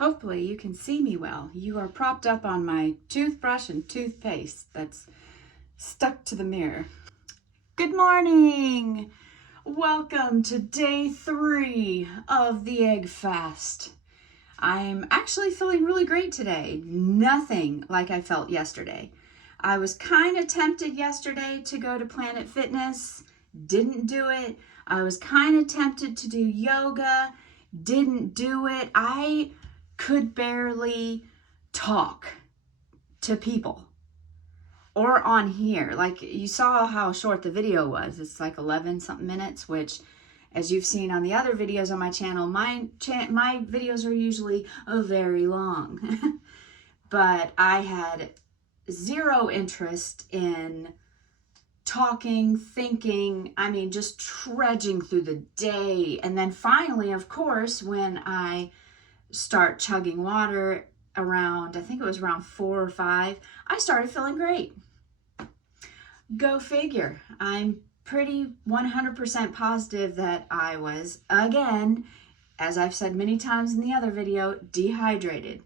Hopefully you can see me well. You are propped up on my toothbrush and toothpaste that's stuck to the mirror. Good morning! Welcome to day 3 of the egg fast. I'm actually feeling really great today. Nothing like I felt yesterday. I was kind of tempted yesterday to go to Planet Fitness. Didn't do it. I was kind of tempted to do yoga. Didn't do it. I could barely talk to people or on here. Like, you saw how short the video was. It's like 11 something minutes, which, as you've seen on the other videos on my channel, my videos are usually very long. But I had zero interest in talking, thinking, just trudging through the day. And then finally, of course, when I start chugging water around, I think it was around 4 or 5, I started feeling great. Go figure. I'm pretty 100% positive that I was, again, as I've said many times in the other video, dehydrated.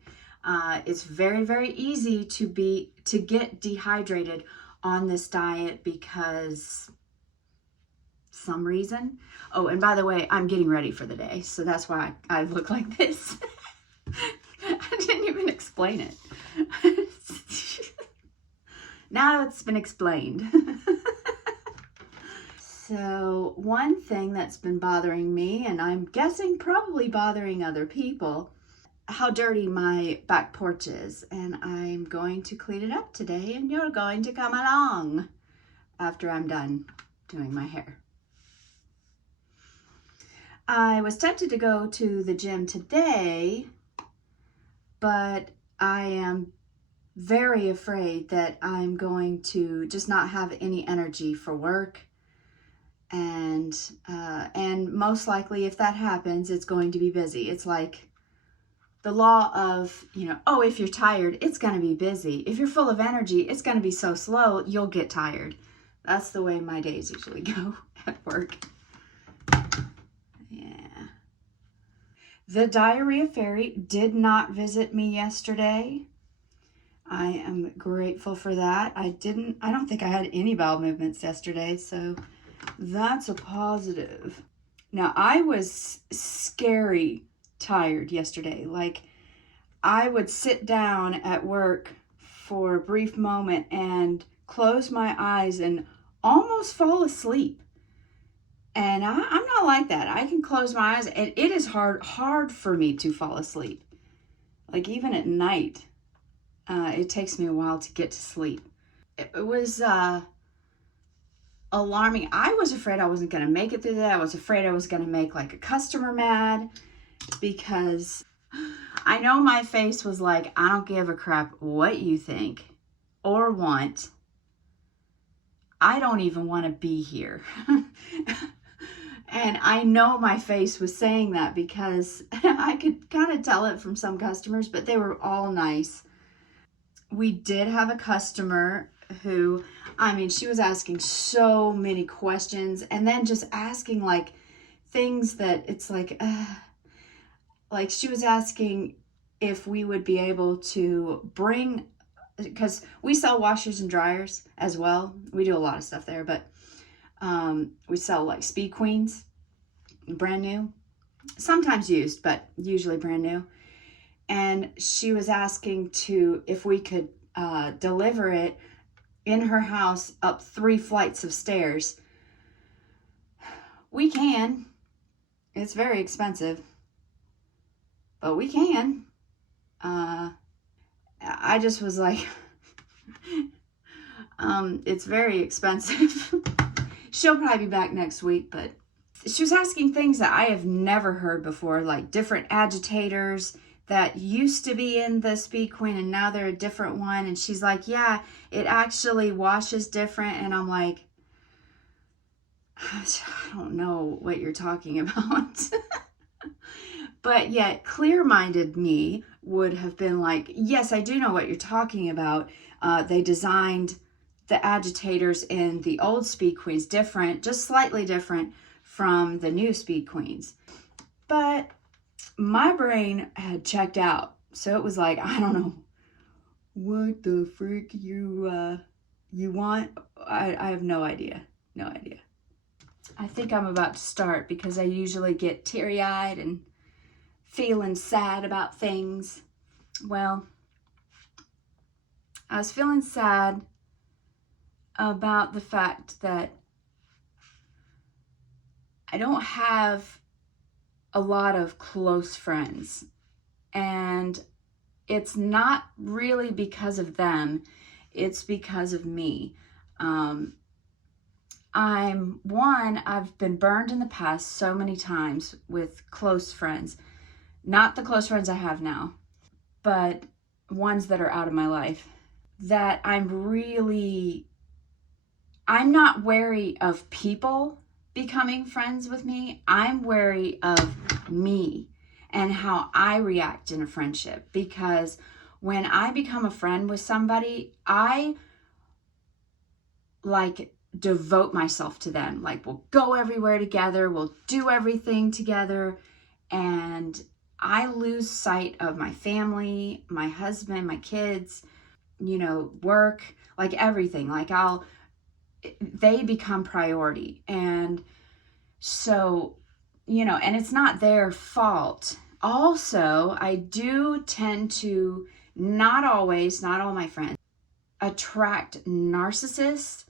It's very, very easy to get dehydrated on this diet because some reason. Oh, and by the way, I'm getting ready for the day, so that's why I look like this. I didn't even explain it. Now it's been explained. So one thing that's been bothering me, and I'm guessing probably bothering other people, how dirty my back porch is. And I'm going to clean it up today, and you're going to come along after I'm done doing my hair. I was tempted to go to the gym today, but I am very afraid that I'm going to just not have any energy for work. And most likely if that happens, it's going to be busy. It's like the law of, oh, if you're tired, it's going to be busy. If you're full of energy, it's going to be so slow, you'll get tired. That's the way my days usually go at work. Yeah. The diarrhea fairy did not visit me yesterday. I am grateful for that. I don't think I had any bowel movements yesterday, so that's a positive. Now, I was scary tired yesterday. Like, I would sit down at work for a brief moment and close my eyes and almost fall asleep. And I'm not like that. I can close my eyes, and it is hard for me to fall asleep. Like, even at night, it takes me a while to get to sleep. It was alarming. I was afraid I wasn't going to make it through that. I was afraid I was going to make like a customer mad, because I know my face was like, I don't give a crap what you think or want. I don't even want to be here. And I know my face was saying that because I could kind of tell it from some customers, but they were all nice. We did have a customer who, she was asking so many questions, and then just asking like things that it's like she was asking if we would be able to bring, because we sell washers and dryers as well. We do a lot of stuff there, but we sell like Speed Queens, brand new, sometimes used, but usually brand new. And she was asking if we could deliver it in her house up 3 flights of stairs. We can. It's very expensive, but we can. I just was like, it's very expensive. She'll probably be back next week, but she was asking things that I have never heard before, like different agitators that used to be in the Speed Queen and now they're a different one. And she's like, yeah, it actually washes different. And I'm like, I don't know what you're talking about. But yet clear-minded me would have been like, yes, I do know what you're talking about. They designed the agitators in the old Speed Queens different, just slightly different from the new Speed Queens. But my brain had checked out. So it was like, I don't know what the freak you want. I have no idea. No idea. I think I'm about to start because I usually get teary-eyed and feeling sad about things. Well, I was feeling sad about the fact that I don't have a lot of close friends, and it's not really because of them, it's because of me. I've been burned in the past so many times with close friends. Not the close friends I have now, but ones that are out of my life. That I'm not wary of people becoming friends with me. I'm wary of me and how I react in a friendship. Because when I become a friend with somebody, I devote myself to them. Like, we'll go everywhere together, we'll do everything together, and I lose sight of my family, my husband, my kids, work, like everything. They become priority. And so, and it's not their fault. Also, I do tend to, not all my friends, attract narcissists.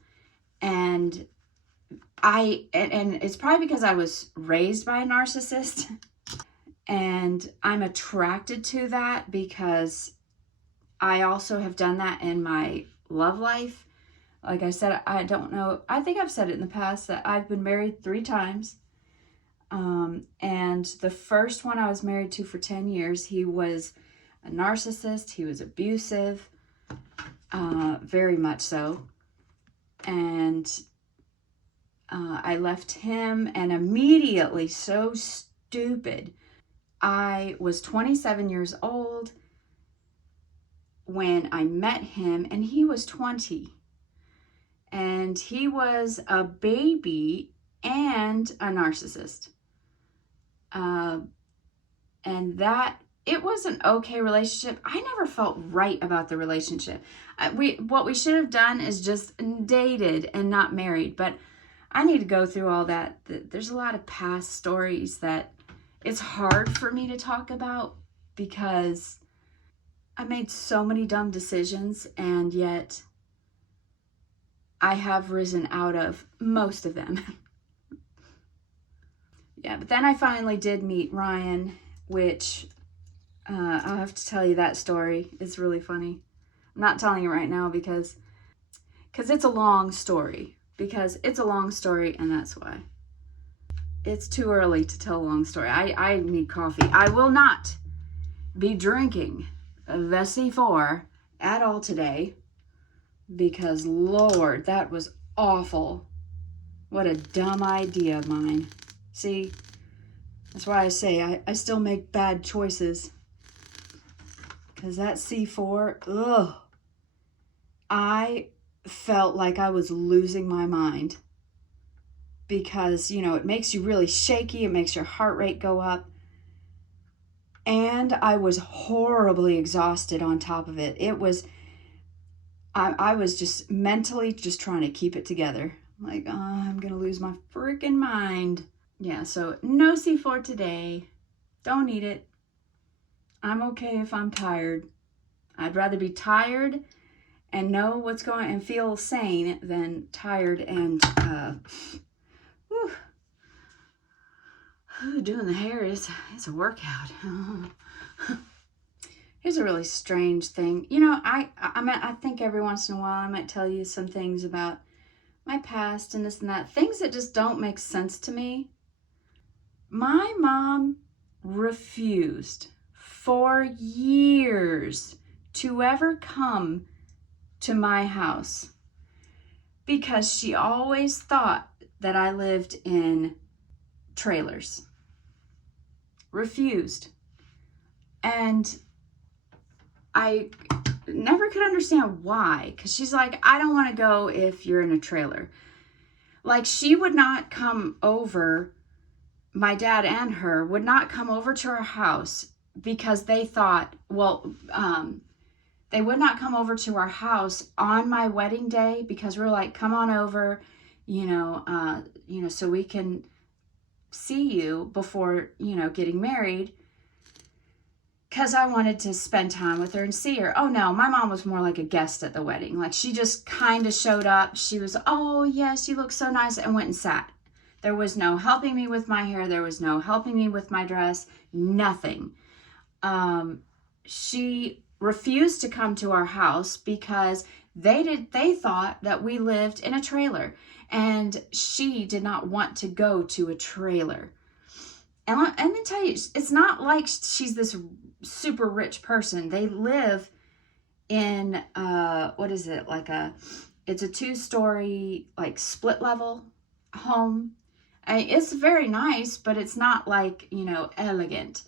And it's probably because I was raised by a narcissist, and I'm attracted to that because I also have done that in my love life. Like I said, I don't know, I think I've said it in the past that I've been married 3 times. And the first one I was married to for 10 years, he was a narcissist. He was abusive, very much so. And I left him, and immediately, so stupid, I was 27 years old when I met him, and he was 20. And he was a baby and a narcissist. And that, it was an okay relationship. I never felt right about the relationship. What we should have done is just dated and not married. But I need to go through all that. There's a lot of past stories that it's hard for me to talk about because I made so many dumb decisions, and yet I have risen out of most of them. Yeah, but then I finally did meet Ryan, which I'll have to tell you that story. It's really funny. I'm not telling you right now because it's a long story. And that's why. It's too early to tell a long story. I need coffee. I will not be drinking the C4 at all today because, Lord, that was awful. What a dumb idea of mine. See, that's why I say I still make bad choices. Because that C4, ugh. I felt like I was losing my mind. Because, it makes you really shaky. It makes your heart rate go up. And I was horribly exhausted on top of it. I was just mentally just trying to keep it together. Like, I'm going to lose my freaking mind. Yeah, so no C4 today. Don't need it. I'm okay if I'm tired. I'd rather be tired and know what's going and feel sane than tired and doing the hair is a workout. Here's a really strange thing. I think every once in a while I might tell you some things about my past and this and that. Things that just don't make sense to me. My mom refused for years to ever come to my house because she always thought that I lived in trailers. Refused. And I never could understand why, because she's like, I don't want to go if you're in a trailer. Like, she would not come over my dad and her would not come over to our house because they thought, they would not come over to our house on my wedding day because we're like, come on over, so we can see you before, getting married. Because I wanted to spend time with her and see her. Oh no, my mom was more like a guest at the wedding. Like she just kind of showed up. She was, oh yes, you look so nice, and went and sat. There was no helping me with my hair. There was no helping me with my dress. Nothing. She refused to come to our house because they thought that we lived in a trailer, and she did not want to go to a trailer. And let me tell you, it's not like she's this super rich person. They live in it's a 2-story like split level home. It's very nice, but it's not like, elegant.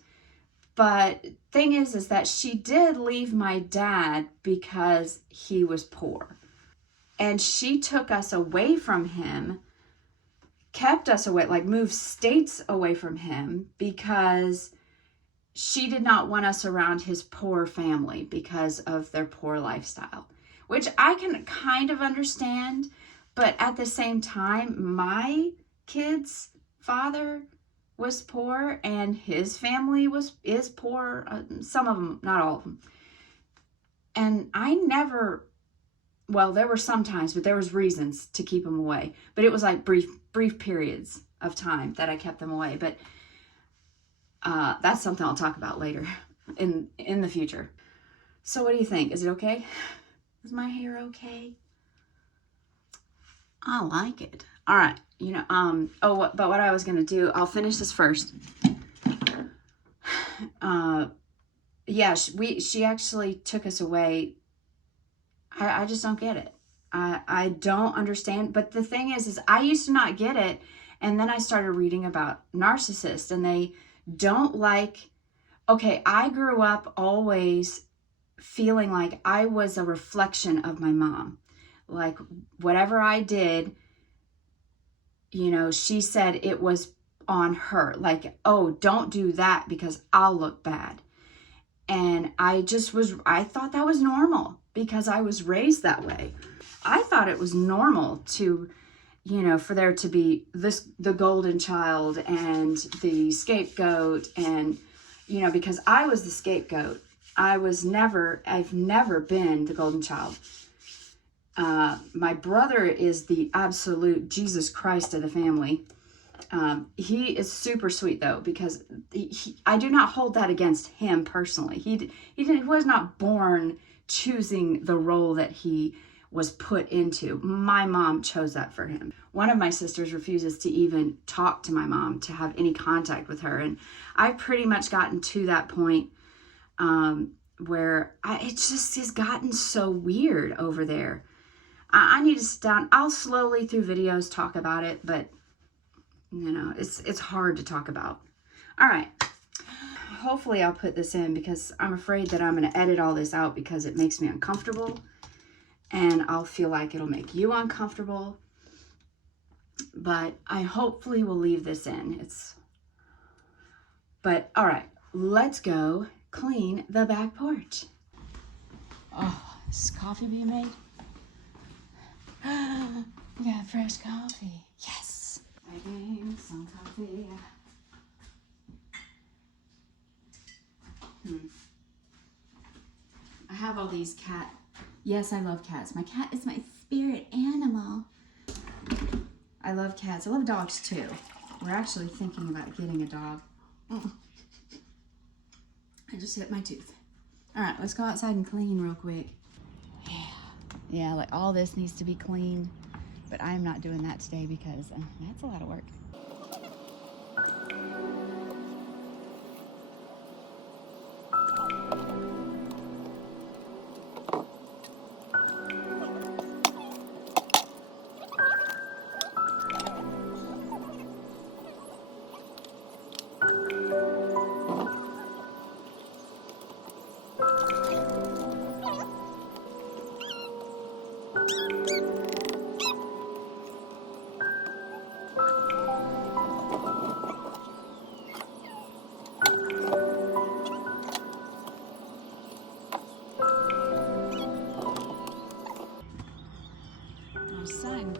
But thing is that she did leave my dad because he was poor. And she took us away from him, kept us away, like moved states away from him because she did not want us around his poor family because of their poor lifestyle, which I can kind of understand. But at the same time, my kid's father was poor and his family is poor. Some of them, not all of them. And I never, there were some times, but there was reasons to keep them away. But it was like brief periods of time that I kept them away. But that's something I'll talk about later in the future. So what do you think? Is it okay? Is my hair okay? I like it. All right. But what I was going to do, I'll finish this first. She actually took us away. I just don't get it. I don't understand. But the thing is I used to not get it. And then I started reading about narcissists, and they don't like, I grew up always feeling like I was a reflection of my mom. Like whatever I did, she said it was on her. Like, oh, don't do that because I'll look bad. And I thought that was normal because I was raised that way. I thought it was normal to, for there to be the golden child and the scapegoat, and, because I was the scapegoat. I've never been the golden child. My brother is the absolute Jesus Christ of the family. He is super sweet though, because I do not hold that against him personally. He was not born choosing the role that he was put into. My mom chose that for him. One of my sisters refuses to even talk to my mom, to have any contact with her. And I've pretty much gotten to that point where it just has gotten so weird over there. I need to sit down. I'll slowly through videos talk about it, but it's hard to talk about. All right. Hopefully I'll put this in because I'm afraid that I'm going to edit all this out because it makes me uncomfortable, and I'll feel like it'll make you uncomfortable. But I hopefully will leave this in. But all right, let's go clean the back porch. Oh, is coffee being made? We got fresh coffee. Yes. Making some coffee. I have all these cat. Yes, I love cats. My cat is my spirit animal. I love cats. I love dogs too. We're actually thinking about getting a dog. I just hit my tooth. All right, let's go outside and clean real quick. Yeah, like all this needs to be cleaned, but I'm not doing that today because that's a lot of work.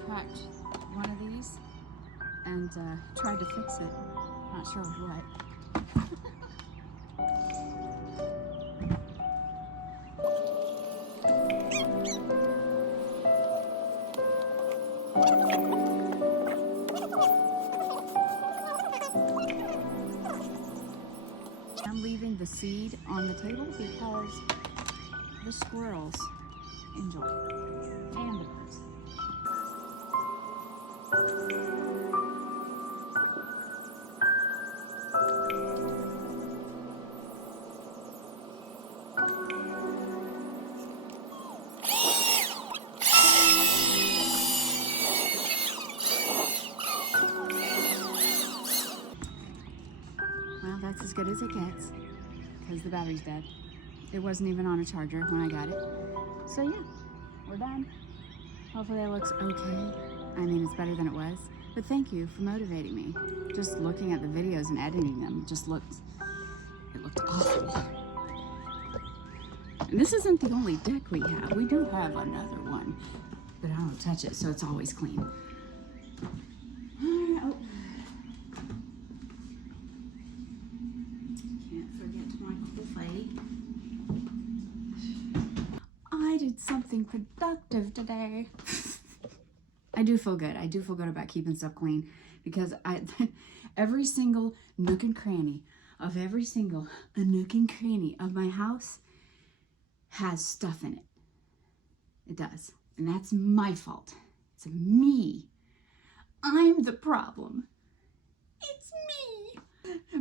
cracked one of these and tried to fix it. Not sure what. I'm leaving the seed on the table because the squirrels enjoy it, and the birds. Well, that's as good as it gets, because the battery's dead. It wasn't even on a charger when I got it. So yeah, we're done. Hopefully it looks okay. I mean, it's better than it was. But thank you for motivating me. Just looking at the videos and editing them just looked awful. And this isn't the only deck we have. We do have another one, but I don't touch it, so it's always clean. Oh. Can't forget my coffee. I did something productive today. I do feel good. I do feel good about keeping stuff clean because every single nook and cranny of my house has stuff in it. It does. And that's my fault. It's me. I'm the problem. It's me.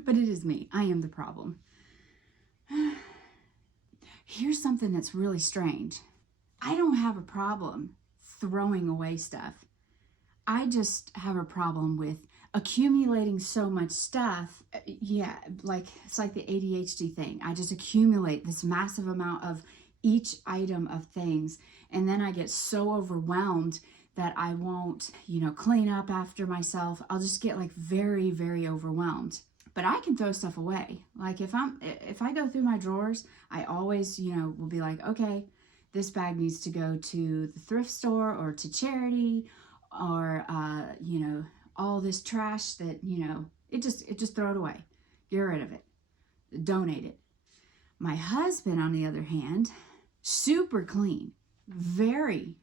But it is me. I am the problem. Here's something that's really strange. I don't have a problem throwing away stuff. I just have a problem with accumulating so much stuff. Yeah, like it's like the ADHD thing. I just accumulate this massive amount of each item of things, and then I get so overwhelmed that I won't, clean up after myself. I'll just get like very, very overwhelmed. But I can throw stuff away. Like if I go through my drawers, I always, will be like, okay, this bag needs to go to the thrift store or to charity or, all this trash that, it just throw it away. Get rid of it. Donate it. My husband, on the other hand, super clean, very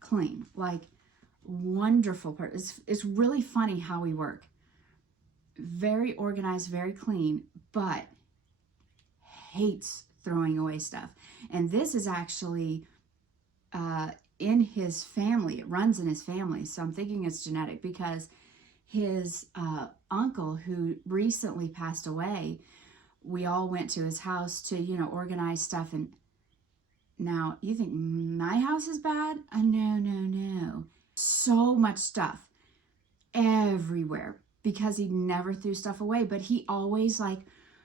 clean, like wonderful person. It's really funny how we work. Very organized, very clean, but hates throwing away stuff. And this is actually in his family. It runs in his family. So I'm thinking it's genetic because his uncle, who recently passed away, we all went to his house to, organize stuff. And now you think my house is bad? No. So much stuff everywhere because he never threw stuff away, but he always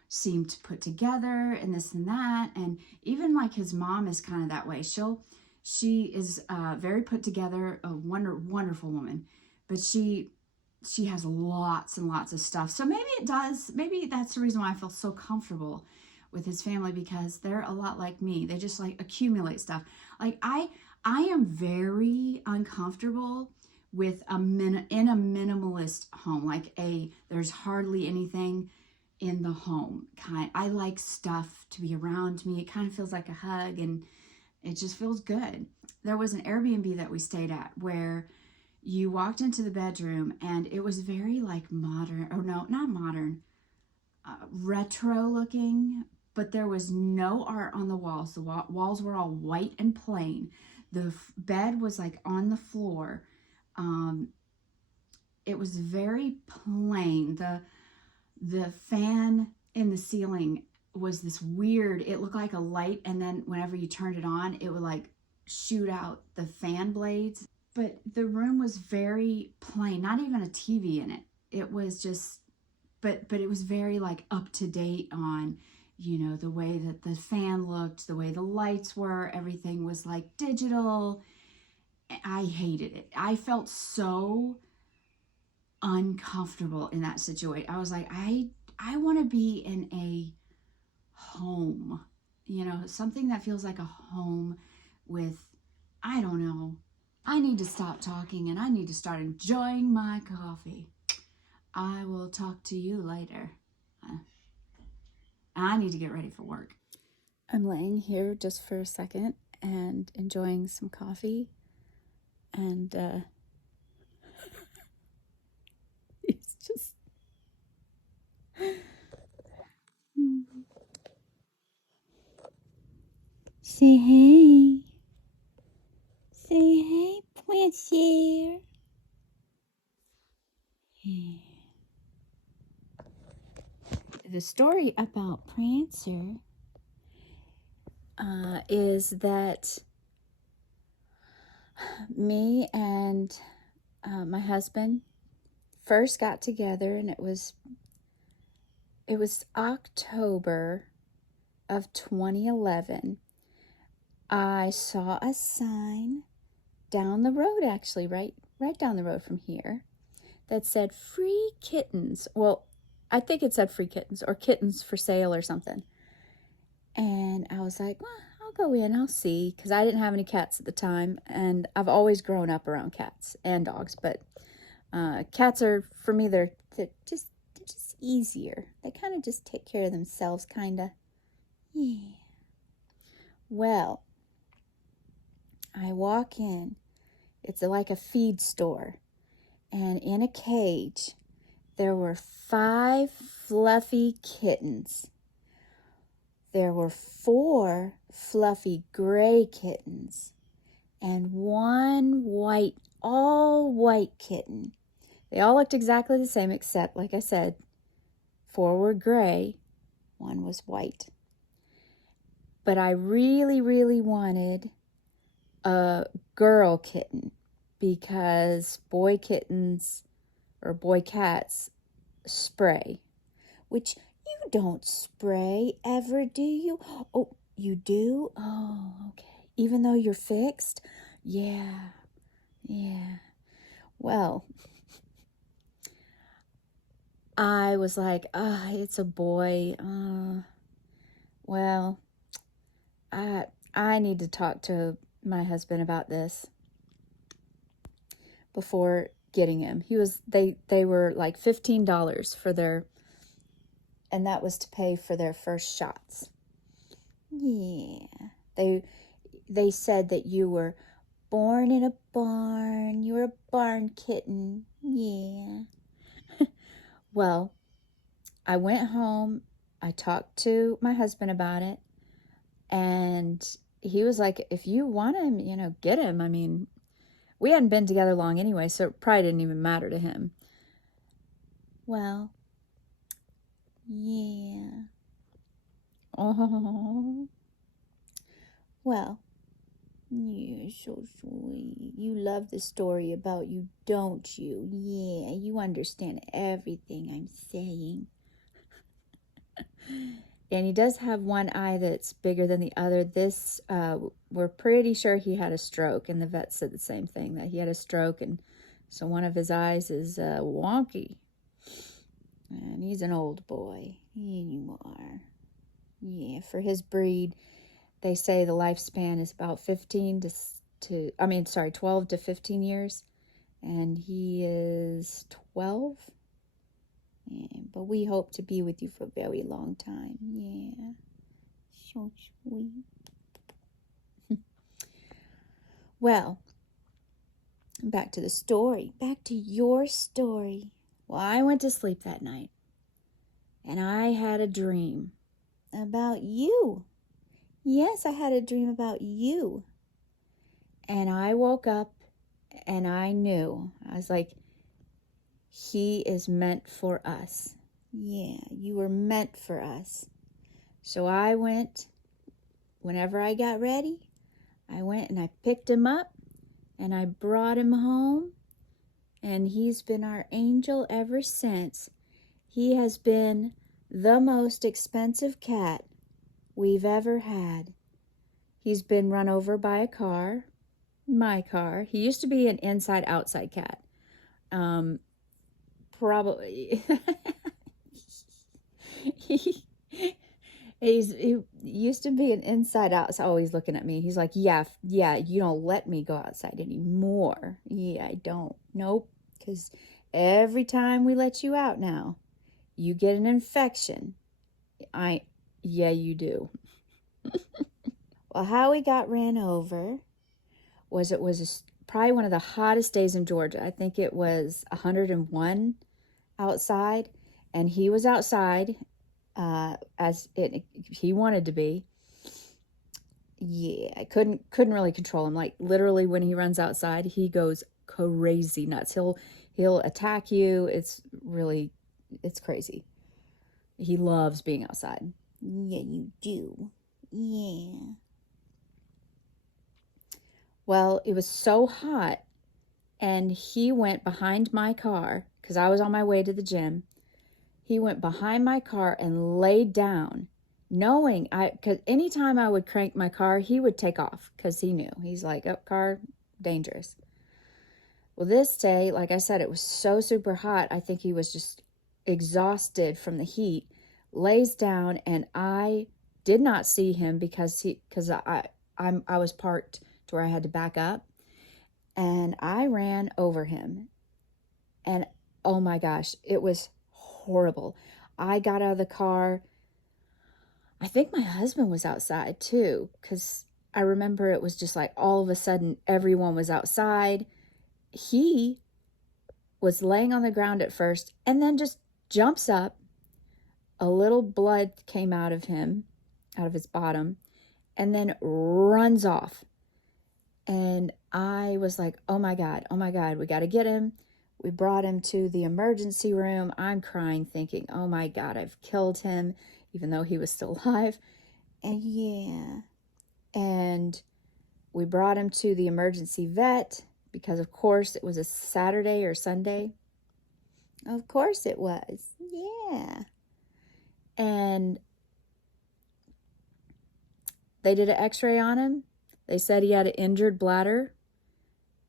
seemed to put together and this and that. And even his mom is kind of that way. She is very put together, a wonderful woman, but she has lots and lots of stuff. So maybe that's the reason why I feel so comfortable with his family, because they're a lot like me. They just accumulate stuff. I am very uncomfortable with in a minimalist home, there's hardly anything in the home kind. I like stuff to be around me. It kind of feels like a hug and it just feels good. There was an Airbnb that we stayed at where you walked into the bedroom and it was very modern, or no, not modern, retro looking, but there was no art on the walls. The walls were all white and plain. The bed was on the floor. It was very plain. The fan in the ceiling was this weird, it looked like a light, and then whenever you turned it on, it would shoot out the fan blades. But the room was very plain, not even a TV in it. It was just, but it was very up to date on, the way that the fan looked, the way the lights were, everything was digital. I hated it. I felt so uncomfortable in that situation. I was like, I want to be in a home, something that feels like a home with, I don't know, I need to stop talking and I need to start enjoying my coffee. I will talk to you later. I need to get ready for work. I'm laying here just for a second and enjoying some coffee. And it's just... Say hey. Say hey, Prancer. The story about Prancer is that me and my husband first got together, and it was October of 2011. I saw a sign down the road, actually, right down the road from here, that said free kittens. Well, I think it said free kittens or kittens for sale or something. And I was like, well, I'll go in, I'll see, because I didn't have any cats at the time, and I've always grown up around cats and dogs, but cats are, for me, they're just easier. They kind of just take care of themselves, kind of. Yeah. Well, I walk in. It's like a feed store. And in a cage, there were 5 fluffy kittens. There were 4 fluffy gray kittens and 1 white, all white kitten. They all looked exactly the same, except, like I said, 4 were gray, 1 was white. But I really, really wanted a girl kitten because boy kittens or boy cats spray, which you don't spray ever, do you? Oh, you do? Oh, okay. Even though you're fixed? Yeah. Well, I was like, it's a boy. Well, I need to talk to my husband about this before getting him. They were like $15 for their, and that was to pay for their first shots. Yeah. They said that you were born in a barn. You were a barn kitten. Yeah. Well, I went home. I talked to my husband about it. And he was like, if you want him, get him. I mean, we hadn't been together long anyway, so it probably didn't even matter to him. Well, yeah. Oh. Well, you're so sweet. You love the story about you, don't you? Yeah, you understand everything I'm saying. And he does have one eye that's bigger than the other. This, we're pretty sure he had a stroke, and the vet said the same thing, that he had a stroke, and so one of his eyes is wonky. And he's an old boy. You are. Yeah, for his breed, they say the lifespan is about 12 to 15 years, and he is 12. Yeah, but we hope to be with you for a very long time. Yeah, so sweet. Well, back to the story. Back to your story. Well, I went to sleep that night, and I had a dream about you. Yes, I had a dream about you. And I woke up, and I knew. I was like, he is meant for us. Yeah, you were meant for us. So I went, whenever I got ready, I went and I picked him up and I brought him home, and he's been our angel ever since. He has been the most expensive cat we've ever had. He's been run over by a car, my car. He used to be an inside-outside cat. Probably He used to be an inside out, so always looking at me. He's like, yeah, you don't let me go outside anymore. Yeah, I don't. Nope. Because every time we let you out now, you get an infection. Yeah, you do. Well, how we got ran over was probably one of the hottest days in Georgia. I think it was 101 outside, and he was outside he wanted to be. Yeah, I couldn't really control him. Like literally, when he runs outside, he goes crazy nuts. He'll attack you. It's crazy. He loves being outside. Yeah, you do. Yeah. Well, it was so hot, and he went behind my car because I was on my way to the gym. He went behind my car and laid down, knowing because anytime I would crank my car, he would take off because he knew. He's like, oh, car, dangerous. Well, this day, like I said, it was so super hot. I think he was just exhausted from the heat, lays down, and I did not see him because I was parked to where I had to back up, and I ran over him, and oh my gosh, it was horrible. I got out of the car. I think my husband was outside too, because I remember it was just like all of a sudden everyone was outside. He was laying on the ground at first and then just jumps up. A little blood came out of him, out of his bottom, and then runs off. And I was like, oh my God, we got to get him. We brought him to the emergency room. I'm crying, thinking, oh my God, I've killed him, even though he was still alive. And yeah. And we brought him to the emergency vet because, of course, it was a Saturday or Sunday. Of course it was. Yeah. And they did an x-ray on him. They said he had an injured bladder,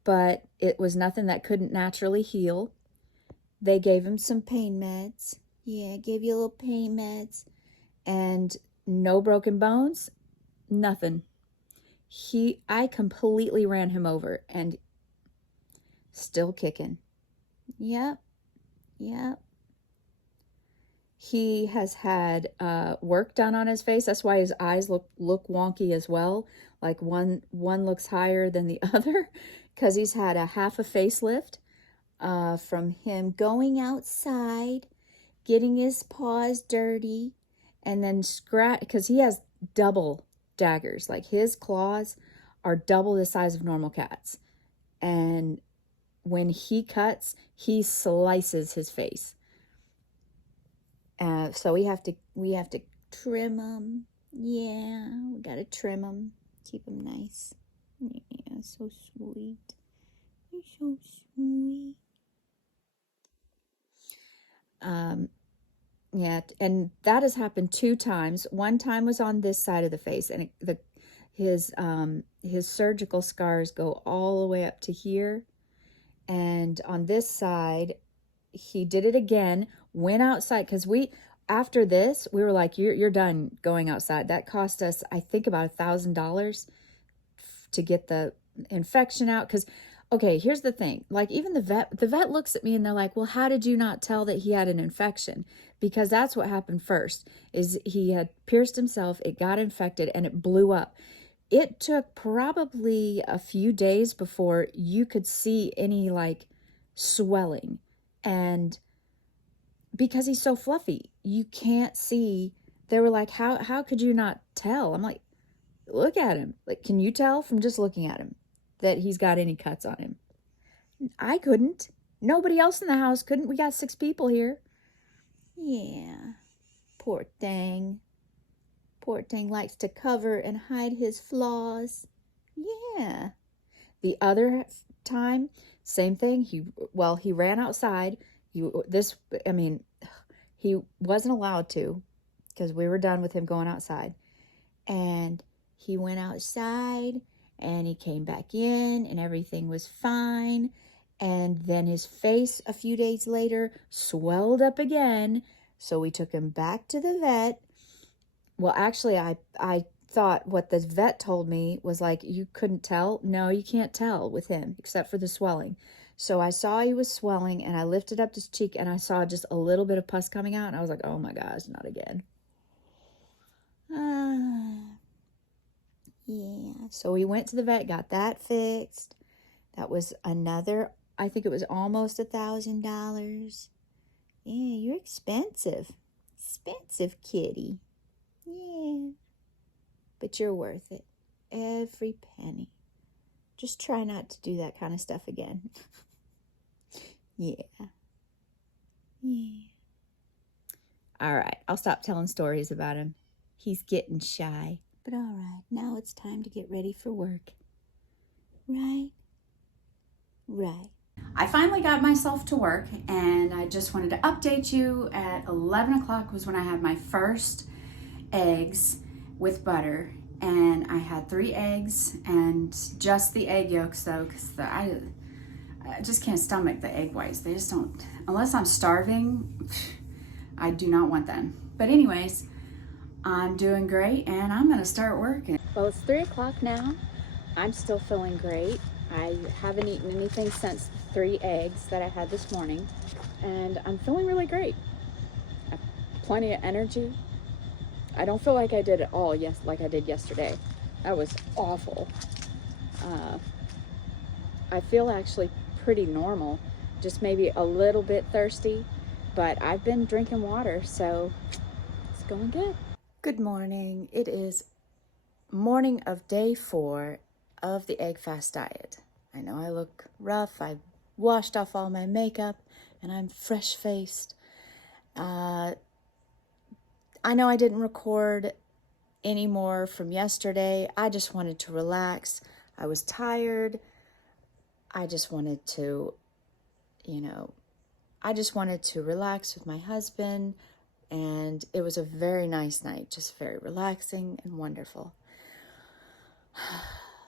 but it was nothing that couldn't naturally heal. They gave him some pain meds. Yeah, gave you a little pain meds. And no broken bones, nothing. I completely ran him over and still kicking. Yep. He has had work done on his face. That's why his eyes look wonky as well. Like one looks higher than the other, because he's had a half a facelift from him going outside, getting his paws dirty, and then scratch, because he has double daggers. Like his claws are double the size of normal cats, and when he cuts, he slices his face. So we have to trim them. Yeah, we gotta trim them, keep them nice. Yeah, so sweet. You're so sweet. Yeah, and that has happened 2 times. One time was on this side of the face, and his surgical scars go all the way up to here. And on this side, he did it again, went outside, because after this, we were like, you're done going outside. That cost us, I think, about $1,000 to get the infection out. Because, okay, here's the thing. Like, even the vet looks at me and they're like, well, how did you not tell that he had an infection? Because that's what happened first, is he had pierced himself, it got infected, and it blew up. It took probably a few days before you could see any, like, swelling. And because he's so fluffy, you can't see. They were like, how could you not tell? I'm like, look at him. Like, can you tell from just looking at him that he's got any cuts on him? I couldn't. Nobody else in the house couldn't. We got 6 people here. Yeah. Poor thing. Poor thing likes to cover and hide his flaws. Yeah. The other time, same thing. He ran outside. He wasn't allowed to, because we were done with him going outside. And he went outside and he came back in and everything was fine. And then his face a few days later swelled up again. So we took him back to the vet. well, actually, I thought what the vet told me was like, you couldn't tell. No, you can't tell with him except for the swelling. So I saw he was swelling, and I lifted up his cheek, and I saw just a little bit of pus coming out, and I was like, oh my gosh, not again. Yeah. So we went to the vet, got that fixed. That was another, I think it was almost $1,000. Yeah, you're expensive. Expensive kitty. Yeah. But you're worth it. Every penny. Just try not to do that kind of stuff again. Yeah. Yeah. All right, I'll stop telling stories about him. He's getting shy. But all right, now it's time to get ready for work. Right? Right. I finally got myself to work, and I just wanted to update you. At 11 o'clock was when I had my first eggs with butter, and I had 3 eggs and just the egg yolks though, because I just can't stomach the egg whites. They just don't, unless I'm starving, I do not want them. But anyways, I'm doing great, and I'm gonna start working. Well, it's 3 o'clock now. I'm still feeling great. I haven't eaten anything since 3 eggs that I had this morning, and I'm feeling really great. I have plenty of energy. I don't feel like I did it all like I did yesterday. That was awful. I feel actually pretty normal, just maybe a little bit thirsty, but I've been drinking water, so it's going good. Good morning. It is morning of day 4 of the egg fast diet. I know I look rough. I washed off all my makeup and I'm fresh faced. I know I didn't record any more from yesterday. I just wanted to relax. I was tired. I just wanted to, I just wanted to relax with my husband, and it was a very nice night, just very relaxing and wonderful.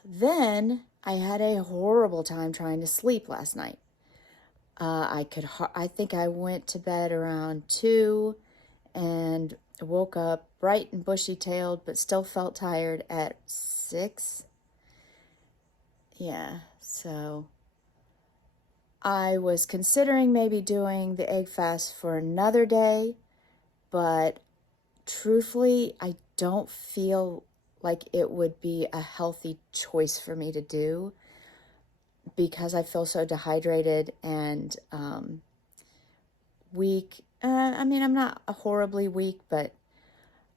Then I had a horrible time trying to sleep last night. I think I went to bed around 2 and woke up bright and bushy-tailed, but still felt tired at 6. Yeah, so I was considering maybe doing the egg fast for another day, but truthfully, I don't feel like it would be a healthy choice for me to do because I feel so dehydrated and weak. I'm not horribly weak, but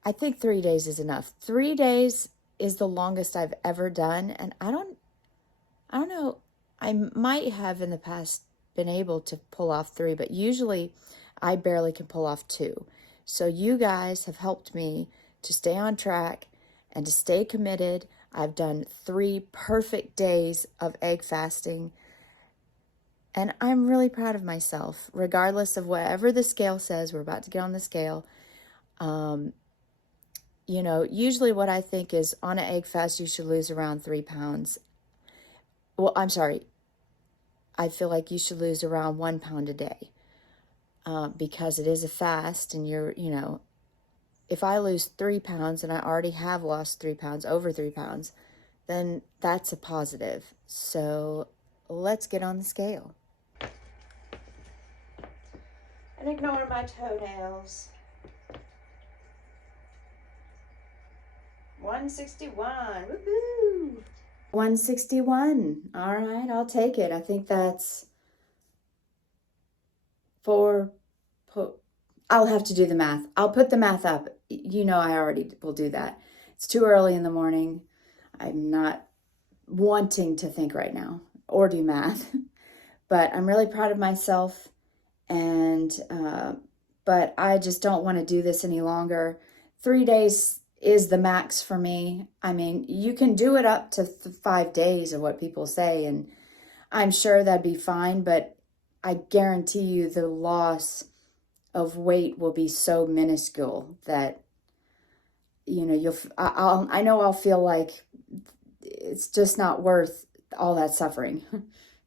I think 3 days is enough. 3 days is the longest I've ever done, and I don't know. I might have in the past been able to pull off 3, but usually I barely can pull off 2. So you guys have helped me to stay on track and to stay committed. I've done 3 perfect days of egg fasting, and I'm really proud of myself, regardless of whatever the scale says. We're about to get on the scale. Usually what I think is on an egg fast, you should lose around 3 pounds. Well, I'm sorry. I feel like you should lose around 1 pound a day because it is a fast, and if I lose 3 pounds and I already have lost 3 pounds, over 3 pounds, then that's a positive. So let's get on the scale. And ignore my toenails. 161. Woohoo! 161. All right, I'll take it. I think that's 4. I'll have to do the math. I'll put the math up. I already will do that. It's too early in the morning. I'm not wanting to think right now or do math, but I'm really proud of myself. And, but I just don't want to do this any longer. 3 days is the max for me. I mean, you can do it up to 5 days of what people say, and I'm sure that'd be fine, but I guarantee you the loss of weight will be so minuscule that, I know I'll feel like it's just not worth all that suffering.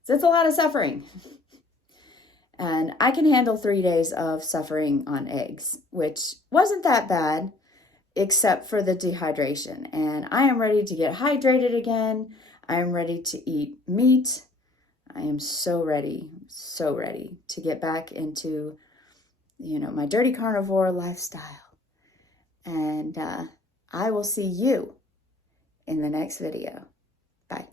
So it's a lot of suffering. And I can handle 3 days of suffering on eggs, which wasn't that bad. except for the dehydration. And I am ready to get hydrated again. I am ready to eat meat. I am so ready to get back into, my dirty carnivore lifestyle. And I will see you in the next video. Bye.